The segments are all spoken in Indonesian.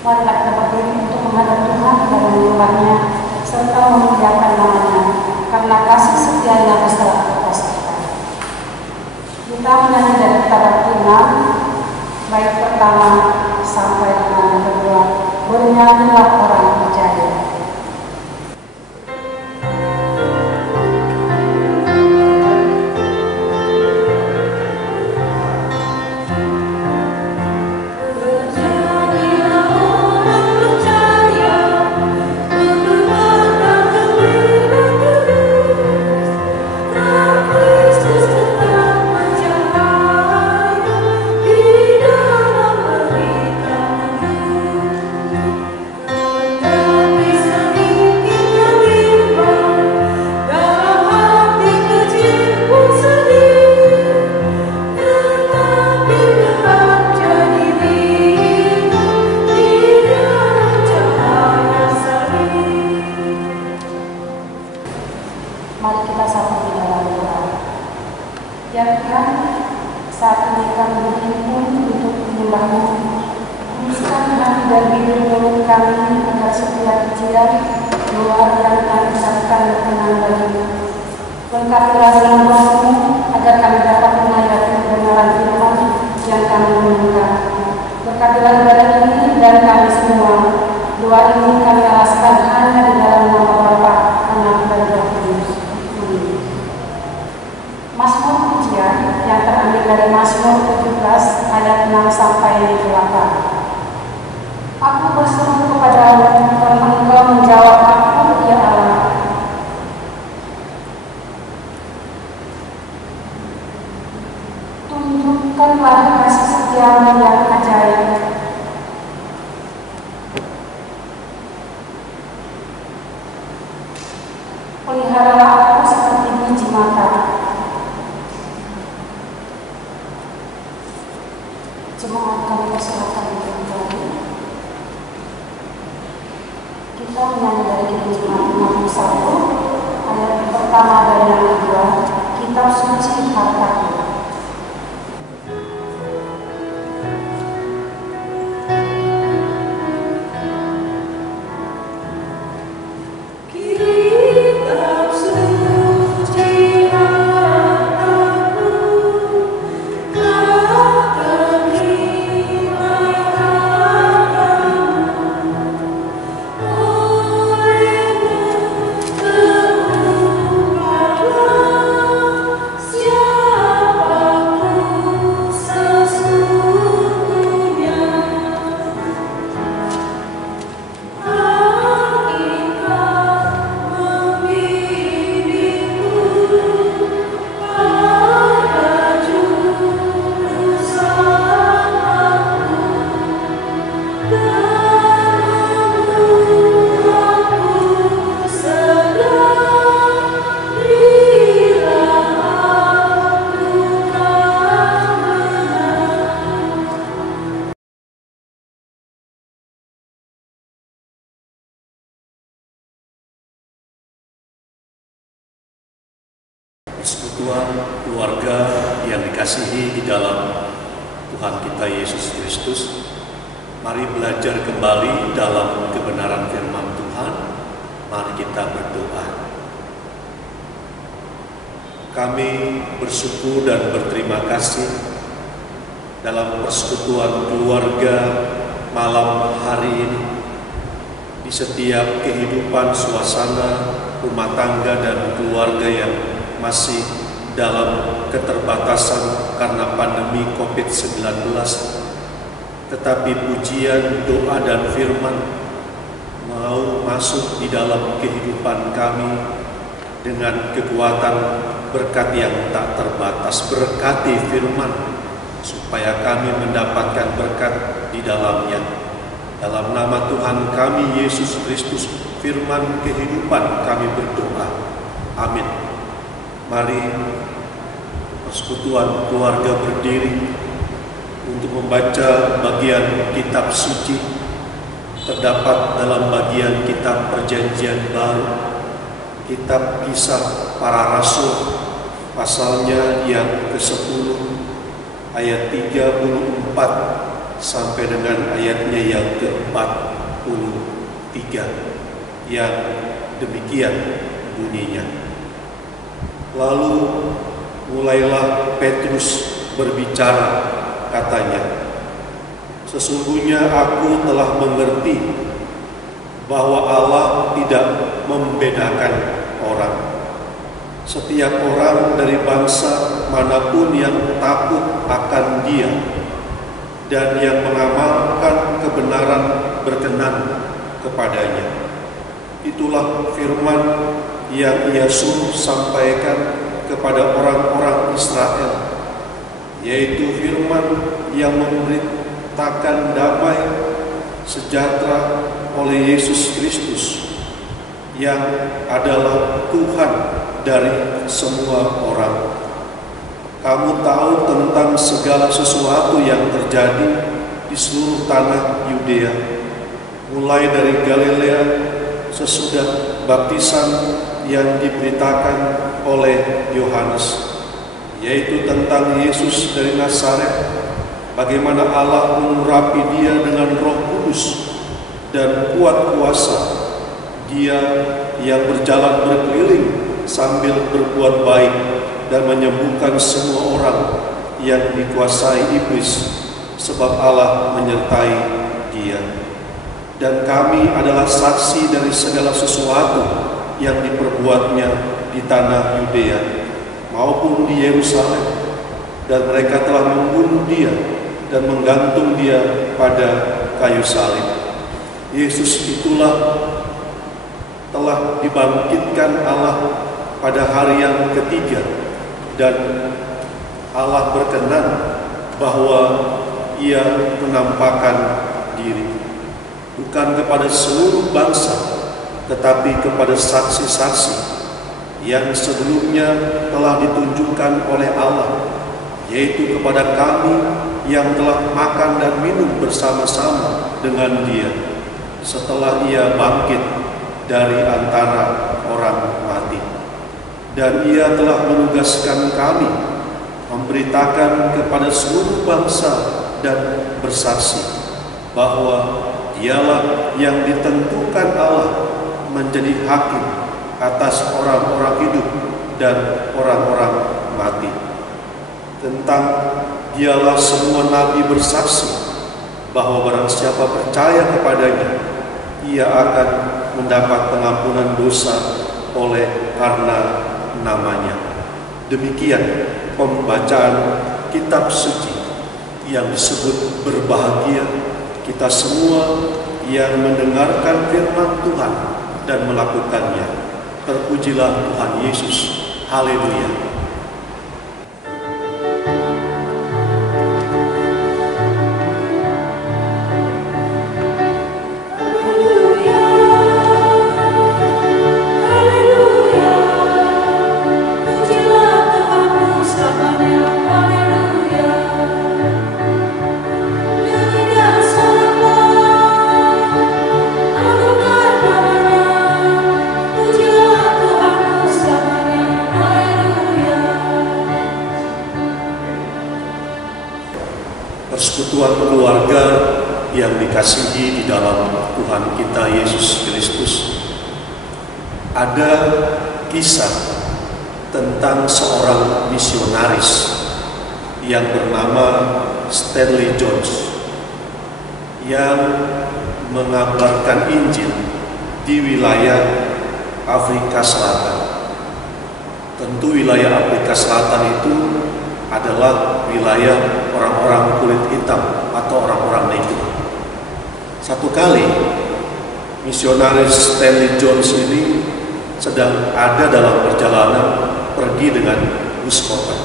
Marilah kita berdiri untuk menghadap Tuhan dan menyembahnya serta memuliakan nama-Nya, karena kasih setia-Nya besar atas kita. Kita menyanyi dari kitab Al-Quran, bait pertama sampai dengan kedua. Bernyanyilah orang percaya. Mari kita satu di dalam doa. Ya Tuhan, saat ini kami berhimpun untuk menyembah-Mu. Kuduskan hati dan bibir mulut kami agar setiap pujian doa yang kami ucapkan berkenan bagi-Mu. Lengkapilah dengan Roh-Mu agar kami dapat menghayati kebenaran firman yang kami renungkan. Berkatilah ibadah ini dan kami semua. Doa ini kami alaskan hanya di dalam nama Bapa, Anak, dan Roh Kudus. Mazmur pujian yang terambil dari Mazmur 17 ayat 6 sampai 8. Aku berseru kepadamu dan Engkau menjawab aku, ya Allah. Tunjukkanlah kasih setia-Mu yang ajaib. Peliharalah aku seperti biji mata. Jemaat kami persilakan kembali. Kita menyanyi dari Jemaat 51 ayat pertama dan yang kedua, Kitab Suci Hartaku. Persekutuan keluarga yang dikasihi di dalam Tuhan kita Yesus Kristus, mari belajar kembali dalam kebenaran firman Tuhan. Mari kita berdoa. Kami bersyukur dan berterima kasih dalam persekutuan keluarga malam hari ini. Di setiap kehidupan suasana rumah tangga dan keluarga yang masih dalam keterbatasan karena pandemi COVID-19, tetapi pujian, doa, dan firman mau masuk di dalam kehidupan kami dengan kekuatan berkat yang tak terbatas. Berkati firman supaya kami mendapatkan berkat di dalamnya. Dalam nama Tuhan kami Yesus Kristus, firman kehidupan, kami berdoa. Amin. Mari persekutuan keluarga berdiri untuk membaca bagian kitab suci. Terdapat dalam bagian kitab Perjanjian Baru, kitab Kisah Para Rasul, pasalnya yang ke-10 ayat 34 sampai dengan ayatnya yang ke-43 yang demikian bunyinya. Lalu mulailah Petrus berbicara, katanya, "Sesungguhnya aku telah mengerti bahwa Allah tidak membedakan orang. Setiap orang dari bangsa manapun yang takut akan Dia dan yang mengamalkan kebenaran berkenan kepadanya. Itulah firman yang Ia suruh sampaikan kepada orang-orang Israel, yaitu firman yang memberitakan damai sejahtera oleh Yesus Kristus, yang adalah Tuhan dari semua orang. Kamu tahu tentang segala sesuatu yang terjadi di seluruh tanah Yudea, mulai dari Galilea sesudah baptisan yang diberitakan oleh Yohanes, yaitu tentang Yesus dari Nazaret, bagaimana Allah mengurapi Dia dengan Roh Kudus dan kuat kuasa, Dia yang berjalan berkeliling sambil berbuat baik dan menyembuhkan semua orang yang dikuasai iblis, sebab Allah menyertai Dia. Dan kami adalah saksi dari segala sesuatu yang diperbuatnya di tanah Yudea maupun di Yerusalem, dan mereka telah membunuh Dia dan menggantung Dia pada kayu salib. Yesus itulah telah dibangkitkan Allah pada hari yang ketiga, dan Allah berkenan bahwa Ia menampakkan diri bukan kepada seluruh bangsa, tetapi kepada saksi-saksi yang sebelumnya telah ditunjukkan oleh Allah, yaitu kepada kami yang telah makan dan minum bersama-sama dengan Dia setelah Ia bangkit dari antara orang mati. Dan Ia telah menugaskan kami memberitakan kepada seluruh bangsa dan bersaksi bahwa Dialah yang ditentukan Allah menjadi hakim atas orang-orang hidup dan orang-orang mati. Tentang Dialah semua nabi bersaksi bahwa barang siapa percaya kepadanya, ia akan mendapat pengampunan dosa oleh karena namanya. Demikian pembacaan kitab suci yang disebut berbahagia kita semua yang mendengarkan firman Tuhan dan melakukannya. Terpujilah Tuhan Yesus. Haleluya. Persekutuan keluarga yang dikasihi di dalam Tuhan kita Yesus Kristus. Ada kisah tentang seorang misionaris yang bernama Stanley Jones yang mengabarkan Injil di wilayah Afrika Selatan. Tentu wilayah Afrika Selatan itu adalah wilayah orang-orang kulit hitam atau orang-orang negro. Satu kali misionaris Stanley Jones ini sedang ada dalam perjalanan pergi dengan bus kota.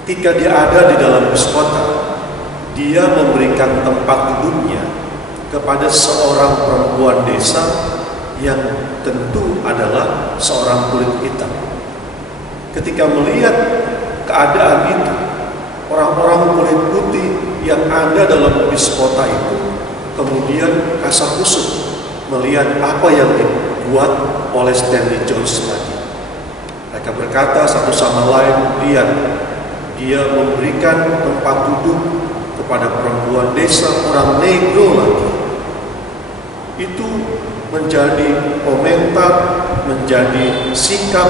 Ketika dia ada di dalam bus kota, dia memberikan tempat duduknya kepada seorang perempuan desa yang tentu adalah seorang kulit hitam. Ketika melihat keadaan itu, orang-orang kulit putih yang ada dalam bis kota itu kemudian kasar kusut melihat apa yang dibuat oleh Stanley Jones tadi. Mereka berkata satu sama lain, lihat, dia memberikan tempat duduk kepada perempuan desa, orang negro lagi. Itu menjadi komentar, menjadi sikap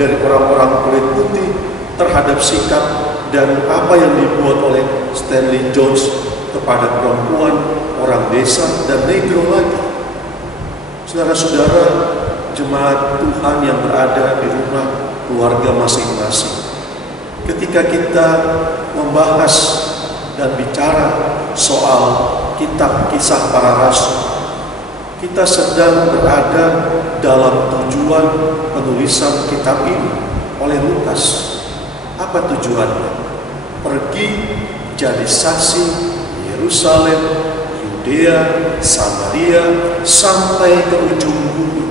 dari orang-orang kulit putih terhadap sikap dan apa yang dibuat oleh Stanley Jones kepada perempuan, orang desa, dan negro lagi. Saudara-saudara, jemaat Tuhan yang berada di rumah keluarga masing-masing, ketika kita membahas dan bicara soal kitab Kisah Para Rasul, kita sedang berada dalam tujuan penulisan kitab ini oleh Lukas. Apa tujuannya? Pergi jadi saksi Yerusalem, Yudea, Samaria, sampai ke ujung bumi.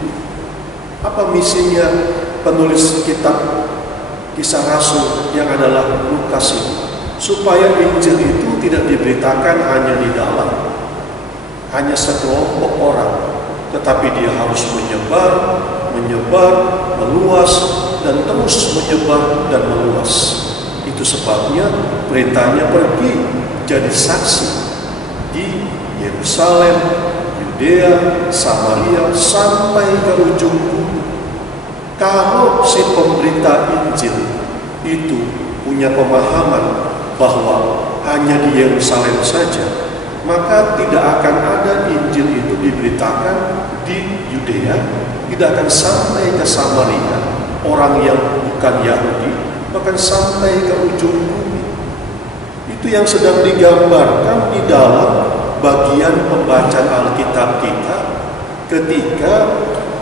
Apa misinya penulis kitab Kisah Rasul yang adalah Lukas ini? Supaya Injil itu tidak diberitakan hanya di dalam, hanya sekelompok orang, tetapi dia harus menyebar, meluas, dan terus menyebar dan meluas. Itu sebabnya perintahnya pergi jadi saksi di Yerusalem, Yudea, Samaria, sampai ke ujung bumi. Kalau si pemberita Injil itu punya pemahaman bahwa hanya di Yerusalem saja, maka tidak akan ada Injil itu diberitakan di Yudea, tidak akan sampai ke Samaria, orang yang bukan Yahudi, bahkan sampai ke ujung bumi. Itu yang sedang digambarkan di dalam bagian pembacaan Alkitab kita ketika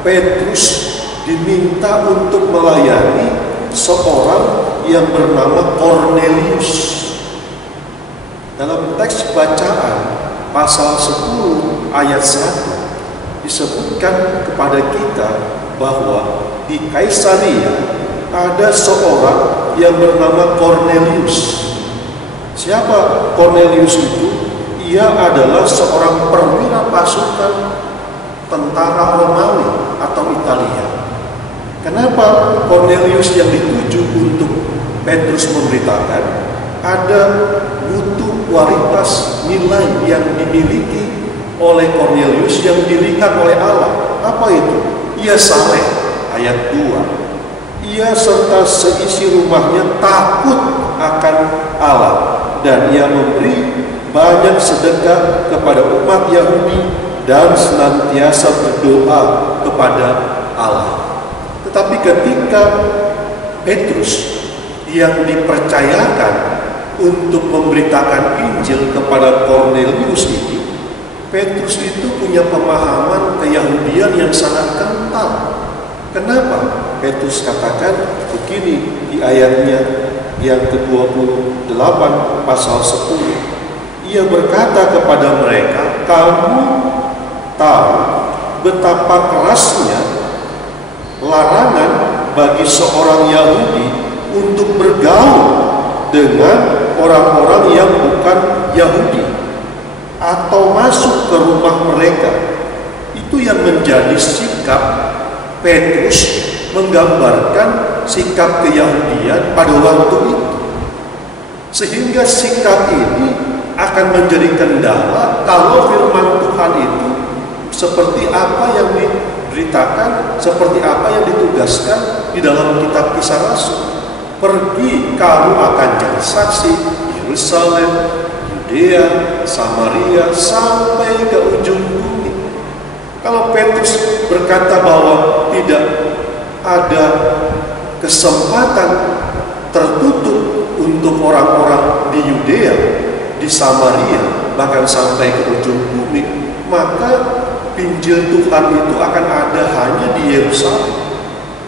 Petrus diminta untuk melayani seorang yang bernama Kornelius. Dalam teks bacaan pasal 10 ayat 1 disebutkan kepada kita bahwa di Kaisaria ada seorang yang bernama Kornelius. Siapa Kornelius itu? Ia adalah seorang perwira pasukan tentara Romawi atau Italia. Kenapa Kornelius yang dituju untuk Petrus memberitakan? Ada mutu kualitas nilai yang dimiliki oleh Kornelius yang dilihat oleh Allah. Apa itu? Ia saleh, ayat 2. Ia serta seisi rumahnya takut akan Allah, dan ia memberi banyak sedekah kepada umat Yahudi dan senantiasa berdoa kepada Allah. Tetapi ketika Petrus yang dipercayakan untuk memberitakan Injil kepada Kornelius ini, Petrus itu punya pemahaman keyahudian yang sangat kental. Kenapa? Petrus katakan begini di ayatnya yang ke-28 pasal 10. Ia berkata kepada mereka, "Kamu tahu betapa kerasnya larangan bagi seorang Yahudi untuk bergaul dengan orang-orang yang bukan Yahudi atau masuk ke rumah mereka." Itu yang menjadi sikap Petrus, menggambarkan sikap keyahudian pada waktu itu, sehingga sikap ini akan menjadi kendala kalau firman Tuhan itu seperti apa yang diberitakan, seperti apa yang ditugaskan di dalam kitab Kisah Rasul. Pergi, kamu akan jadi saksi Yerusalem, Yudea, Samaria, sampai ke ujung bumi. Kalau Petrus berkata bahwa tidak ada kesempatan tertutup untuk orang-orang di Yudea, di Samaria, bahkan sampai ke ujung bumi, maka Injil Tuhan itu akan ada hanya di Yerusalem.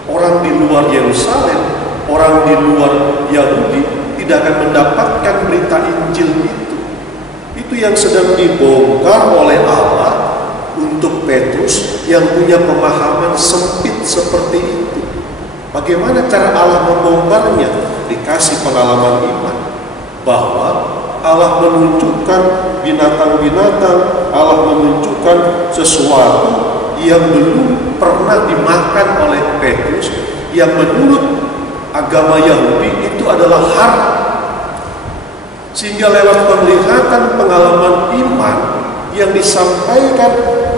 Orang di luar Yerusalem, orang di luar Yahudi tidak akan mendapatkan berita Injil itu. Itu yang sedang dibongkar oleh Allah untuk Petrus yang punya pemahaman sempit seperti itu. Bagaimana cara Allah membongkarnya? Dikasih pengalaman iman, bahwa Allah menunjukkan binatang-binatang, Allah menunjukkan sesuatu yang belum pernah dimakan oleh Petrus, yang menurut agama Yahudi itu adalah haram. Sehingga lewat penglihatan pengalaman iman yang disampaikan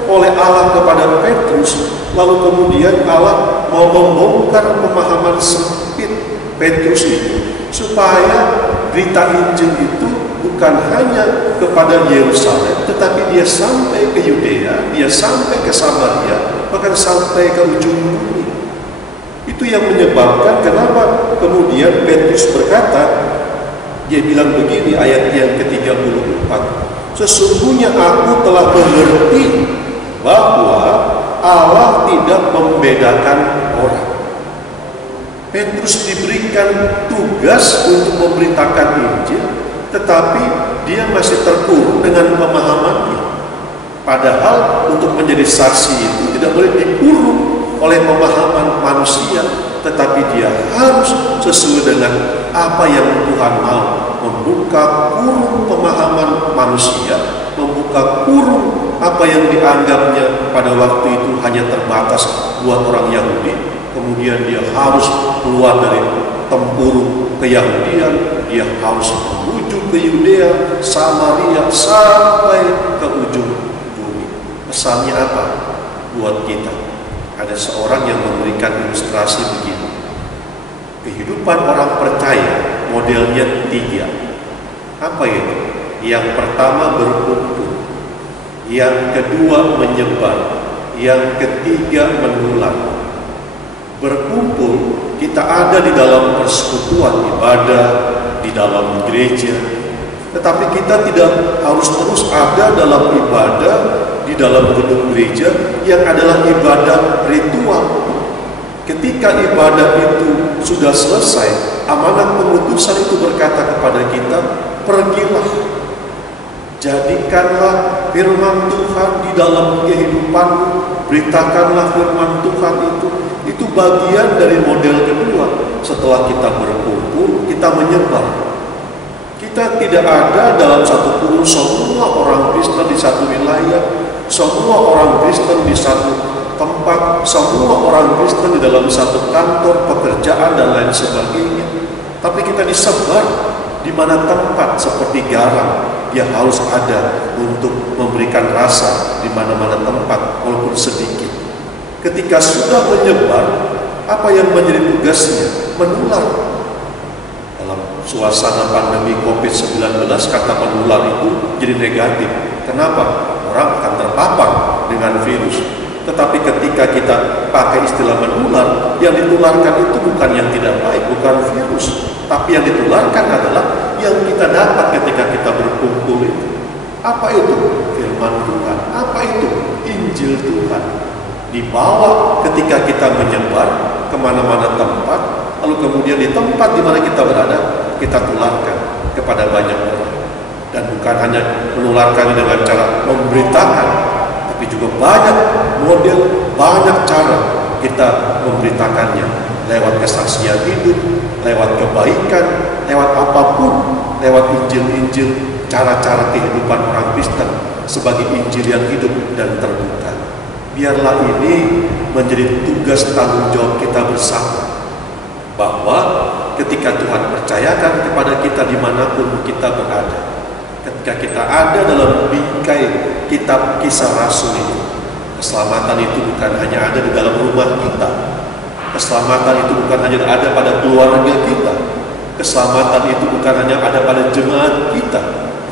oleh Allah kepada Petrus, lalu kemudian Allah mau membongkar pemahaman sempit Petrus itu, supaya berita Injil itu bukan hanya kepada Yerusalem, tetapi dia sampai ke Yudea, dia sampai ke Samaria, bahkan sampai ke ujung bumi. Itu yang menyebabkan kenapa kemudian Petrus berkata, dia bilang begini, ayat yang ke-34, sesungguhnya aku telah mengerti bahwa Allah tidak membedakan orang. Petrus diberikan tugas untuk memberitakan Injil, tetapi dia masih terkurung dengan pemahamannya. Padahal untuk menjadi saksi itu tidak boleh dikurung oleh pemahaman manusia, tetapi dia harus sesuai dengan apa yang Tuhan mau, membuka kurung pemahaman manusia, membuka kurung apa yang dianggapnya pada waktu itu hanya terbatas buat orang Yahudi. Kemudian dia harus keluar dari tempurung keyahudian, dia harus menuju ke Yudea, Samaria, sampai ke ujung bumi. Pesannya apa buat kita? Ada seorang yang memberikan ilustrasi begini. Kehidupan orang percaya modelnya 3. Apa itu? Yang pertama berkumpul, yang kedua menyebar, yang ketiga menular. Berkumpul, kita ada di dalam persekutuan ibadah, di dalam gereja, tetapi kita tidak harus terus ada dalam ibadah di dalam gedung gereja yang adalah ibadah ritual. Ketika ibadah itu sudah selesai, amanat pengutusan itu berkata kepada kita, pergilah, jadikanlah firman Tuhan di dalam kehidupanmu, beritakanlah firman Tuhan itu. Itu bagian dari model kedua. Setelah kita berkumpul, kita menyebar. Kita tidak ada dalam satu kurung semua orang Kristen di satu wilayah, semua orang Kristen di satu tempat, semua orang Kristen di dalam satu kantor, pekerjaan dan lain sebagainya. Tapi kita disebar di mana tempat seperti garam, dia harus ada untuk memberikan rasa di mana-mana tempat walaupun sedikit. Ketika sudah menyebar, apa yang menjadi tugasnya? Menular. Dalam suasana pandemi COVID-19, kata menular itu jadi negatif. Kenapa? Orang akan terpapar dengan virus. Tetapi ketika kita pakai istilah menular, yang ditularkan itu bukan yang tidak baik, bukan virus, tapi yang ditularkan adalah yang kita dapat ketika kita berkumpul itu. Apa itu? Firman Tuhan. Apa itu? Injil Tuhan. Dibawa ketika kita menyebar kemana-mana tempat, lalu kemudian di tempat di mana kita berada, kita tularkan kepada banyak orang. Dan bukan hanya menularkan dengan cara memberitakan, tapi juga banyak model, banyak cara kita memberitakannya. Lewat kesaksian hidup, lewat kebaikan, lewat apapun, lewat Injil-Injil, cara-cara kehidupan orang Kristen sebagai Injil yang hidup dan terbuka. Biarlah ini menjadi tugas tanggung jawab kita bersama, bahwa ketika Tuhan percayakan kepada kita dimanapun kita berada, ketika kita ada dalam bingkai kitab Kisah Rasul itu, keselamatan itu bukan hanya ada di dalam rumah kita, keselamatan itu bukan hanya ada pada keluarga kita, keselamatan itu bukan hanya ada pada jemaat kita,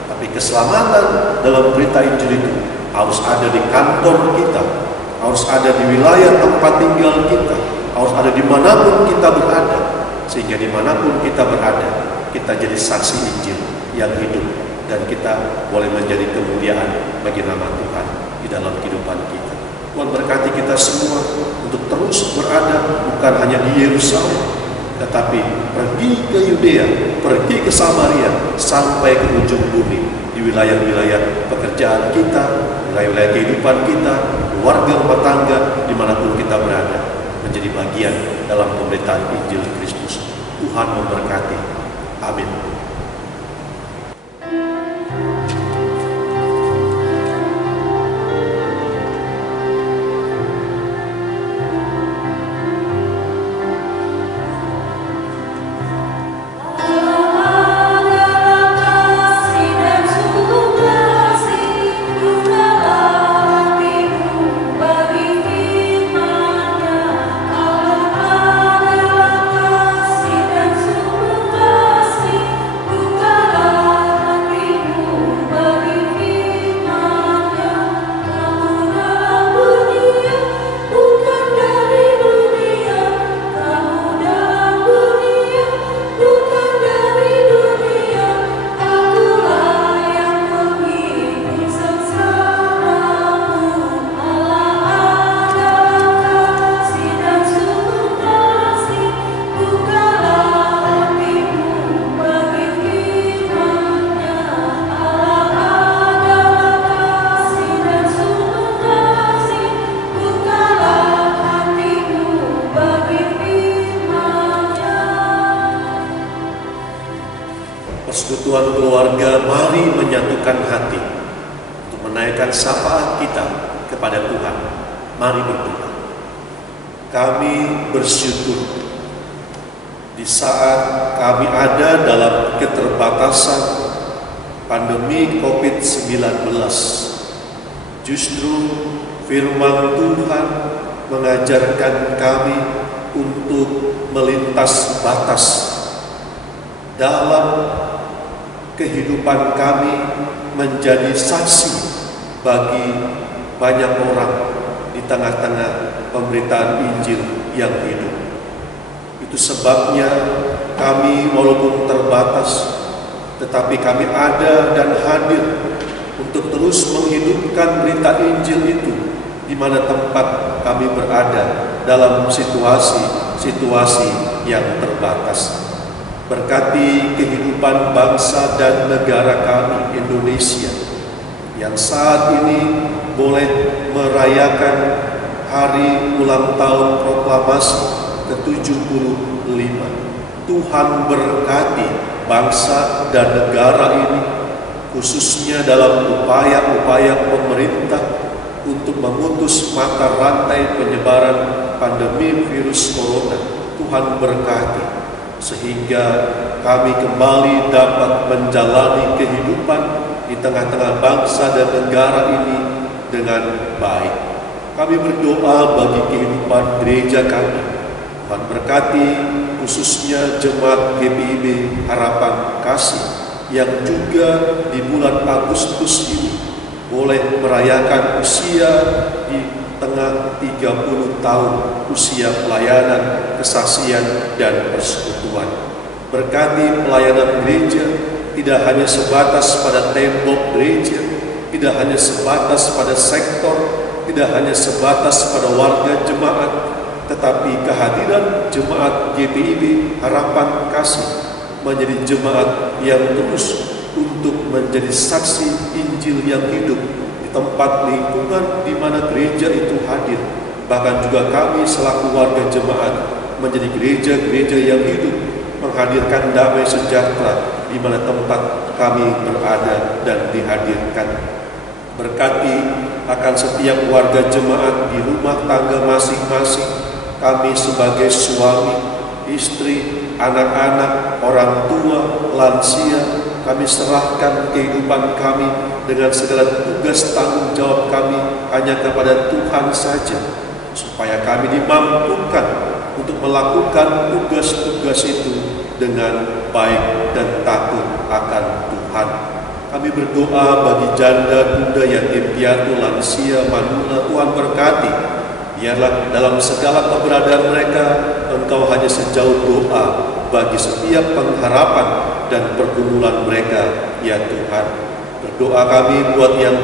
tapi keselamatan dalam berita Injil itu harus ada di kantor kita, harus ada di wilayah tempat tinggal kita, harus ada dimanapun kita berada, sehingga dimanapun kita berada, kita jadi saksi Injil yang hidup, dan kita boleh menjadi kemuliaan bagi nama Tuhan di dalam kehidupan kita. Tuhan berkati kita semua untuk terus berada bukan hanya di Yerusalem, tetapi pergi ke Yudea, pergi ke Samaria, sampai ke ujung bumi, di wilayah-wilayah pekerjaan kita, wilayah-wilayah kehidupan kita, keluarga rumah tangga, dimanapun kita berada, menjadi bagian dalam pemberitaan Injil Kristus. Tuhan memberkati. Amin. mari menyatukan hati untuk menaikkan syafaat kita kepada Tuhan. Mari berdoa. Kami bersyukur di saat kami ada dalam keterbatasan pandemi COVID-19, justru firman Tuhan mengajarkan kami untuk melintas batas dalam kehidupan kami, menjadi saksi bagi banyak orang di tengah-tengah pemberitaan Injil yang hidup. Itu sebabnya kami walaupun terbatas, tetapi kami ada dan hadir untuk terus menghidupkan berita Injil itu di mana tempat kami berada dalam situasi yang terbatas. Berkati kehidupan bangsa dan negara kami Indonesia yang saat ini boleh merayakan hari ulang tahun proklamasi ke-75. Tuhan berkati bangsa dan negara ini, khususnya dalam upaya-upaya pemerintah untuk memutus mata rantai penyebaran pandemi virus corona. Tuhan berkati sehingga kami kembali dapat menjalani kehidupan di tengah-tengah bangsa dan negara ini dengan baik. Kami berdoa bagi kehidupan gereja kami. Tuhan berkati khususnya jemaat GPIB Harapan Kasih yang juga di bulan Agustus ini boleh merayakan usia di tengah 30 tahun usia pelayanan, kesaksian, dan persekutuan. Berkati pelayanan gereja tidak hanya sebatas pada tembok gereja, tidak hanya sebatas pada sektor, tidak hanya sebatas pada warga jemaat, tetapi kehadiran jemaat GPIB Harapan Kasih menjadi jemaat yang terus untuk menjadi saksi Injil yang hidup di tempat lingkungan di mana gereja itu hadir. Bahkan juga kami selaku warga jemaat menjadi gereja-gereja yang hidup, menghadirkan damai sejahtera di mana tempat kami berada dan dihadirkan. Berkati akan setiap warga jemaat di rumah tangga masing-masing. Kami sebagai suami, istri, anak-anak, orang tua, lansia, kami serahkan kehidupan kami dengan segala tugas tanggung jawab kami hanya kepada Tuhan saja, supaya kami dimampukan untuk melakukan tugas-tugas itu dengan baik dan takut akan Tuhan. Kami berdoa bagi janda, duda, yatim piatu, lansia, manula. Tuhan berkati. Biarlah dalam segala keberadaan mereka, Engkau hanya sejauh doa bagi setiap pengharapan dan pergumulan mereka, ya Tuhan. Berdoa kami buat yang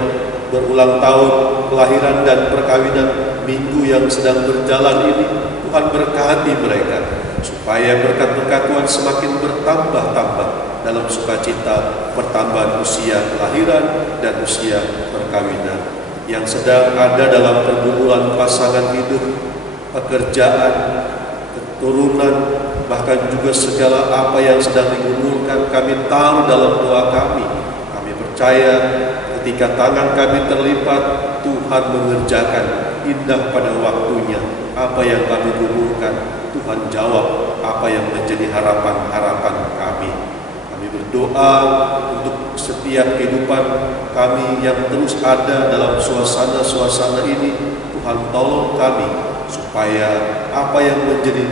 berulang tahun kelahiran dan perkawinan minggu yang sedang berjalan ini. Tuhan berkati mereka, supaya berkat-berkat Tuhan semakin bertambah-tambah dalam sukacita pertambahan usia kelahiran dan usia perkawinan. Yang sedang ada dalam pergumulan pasangan hidup, pekerjaan, keturunan, bahkan juga segala apa yang sedang digumulkan, kami taruh dalam doa kami. Kami percaya ketika tangan kami terlipat, Tuhan mengerjakan indah pada waktunya. Apa yang kami gumulkan, Tuhan jawab apa yang menjadi harapan-harapan kami. Kami berdoa untuk setiap kehidupan kami yang terus ada dalam suasana-suasana ini. Tuhan tolong kami supaya apa yang menjadi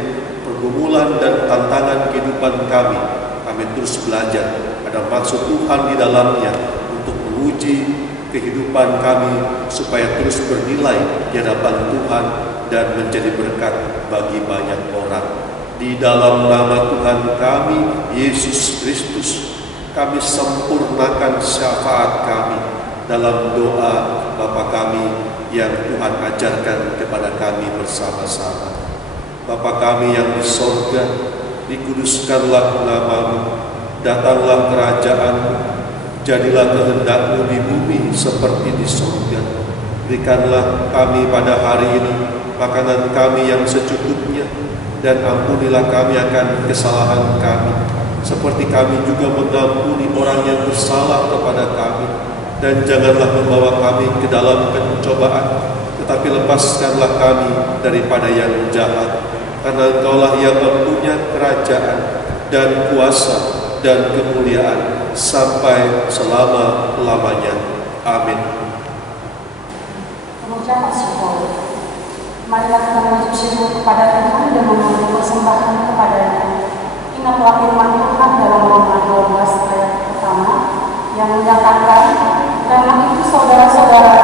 pergumulan dan tantangan kehidupan kami terus belajar. Ada maksud Tuhan di dalamnya untuk menguji kehidupan kami supaya terus bernilai di hadapan Tuhan dan menjadi berkat bagi banyak orang. Di dalam nama Tuhan kami, Yesus Kristus, kami sempurnakan syafaat kami dalam doa Bapa kami yang Tuhan ajarkan kepada kami bersama-sama. Bapa kami yang di sorga, dikuduskanlah nama-Mu, datanglah kerajaan-Mu, jadilah kehendak-Mu di bumi seperti di sorga. Berikanlah kami pada hari ini makanan kami yang secukupnya, dan ampunilah kami akan kesalahan kami, seperti kami juga mengampuni orang yang bersalah kepada kami. Dan janganlah membawa kami ke dalam pencobaan, tetapi lepaskanlah kami daripada yang jahat. Karena Engkaulah yang mempunyai kerajaan dan kuasa dan kemuliaan sampai selama-lamanya. Amin. Pengucapan syukur. Marilah kita mengucap syukur kepada Tuhan dan memohon persembahan kepada-Nya. Ingatlah firman Tuhan dalam Roma 12 ayat pertama yang menyatakan, karena itu saudara-saudara,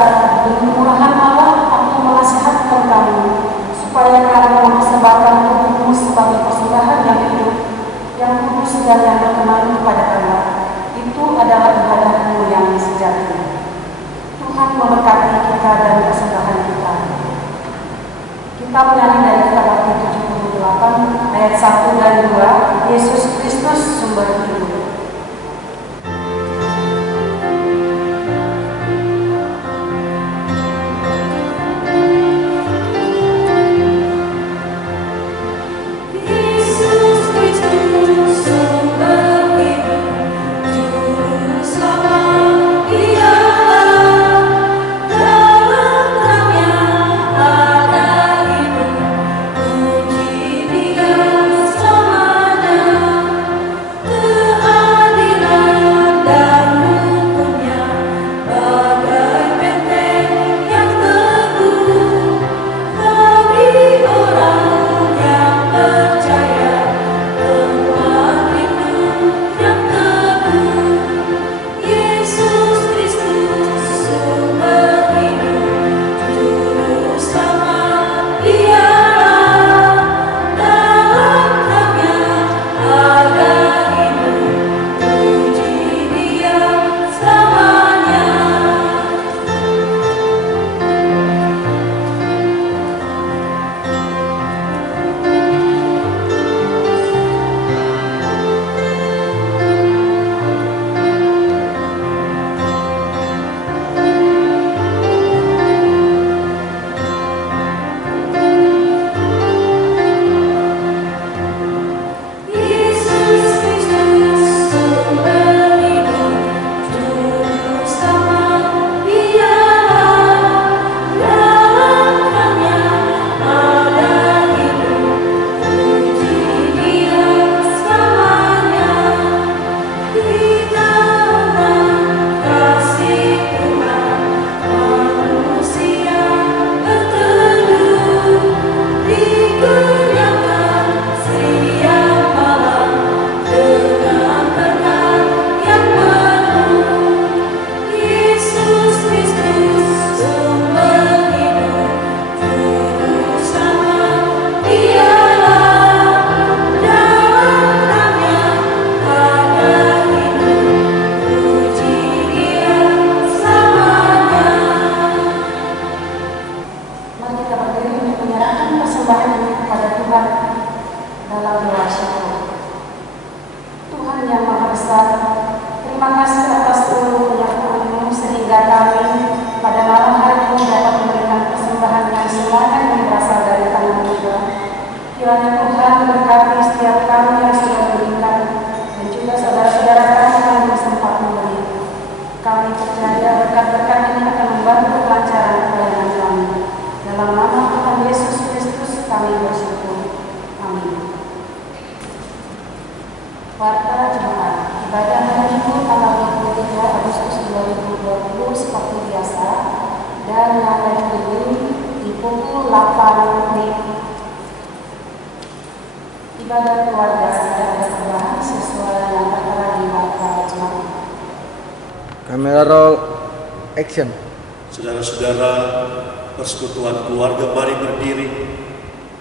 dengan kemurahan Allah aku menasihatkan kamu supaya kamu mempersembahkan tubuhmu sebagai persembahan yang hidup, yang kudus dan yang berkenan kepada Allah. Itu adalah ibadahmu yang sejati. Tuhan memberkati kita dan persembahan kita. Kita menyanyi dari kitab 78 ayat 1 dan 2, Yesus Kristus sumber hidup. Warta Jemaat ibadah hari Minggu tanggal 23 Agustus 2020 seperti biasa, dan yang lain ini di pukul 8 WIB. Ibadah keluarga tidak ada perubahan sesuai yang tertera di Warta Jemaat. Kamera roll action. Saudara-saudara, persekutuan keluarga, mari berdiri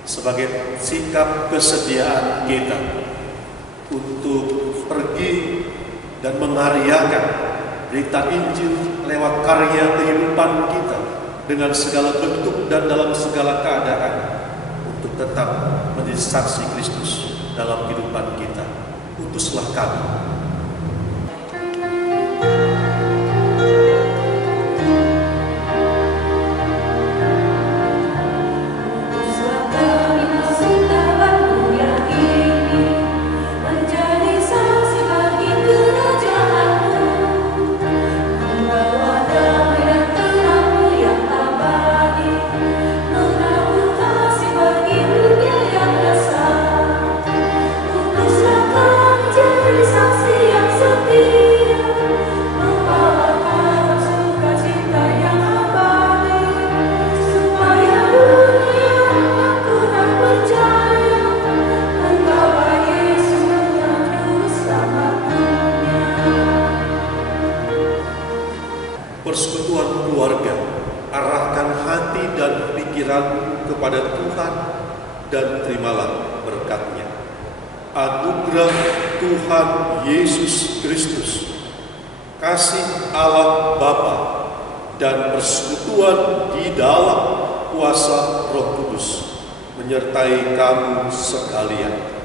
sebagai sikap kesediaan kita untuk pergi dan mengaryakan berita Injil lewat karya kehidupan kita dengan segala bentuk dan dalam segala keadaan, untuk tetap menjadi saksi Kristus dalam kehidupan kita. Utuslah kami. Menjadi persekutuan keluarga, arahkan hati dan pikiran kepada Tuhan dan terimalah berkat-Nya. Anugerah Tuhan Yesus Kristus, kasih Allah Bapa, dan persekutuan di dalam kuasa Roh Kudus menyertai kamu sekalian.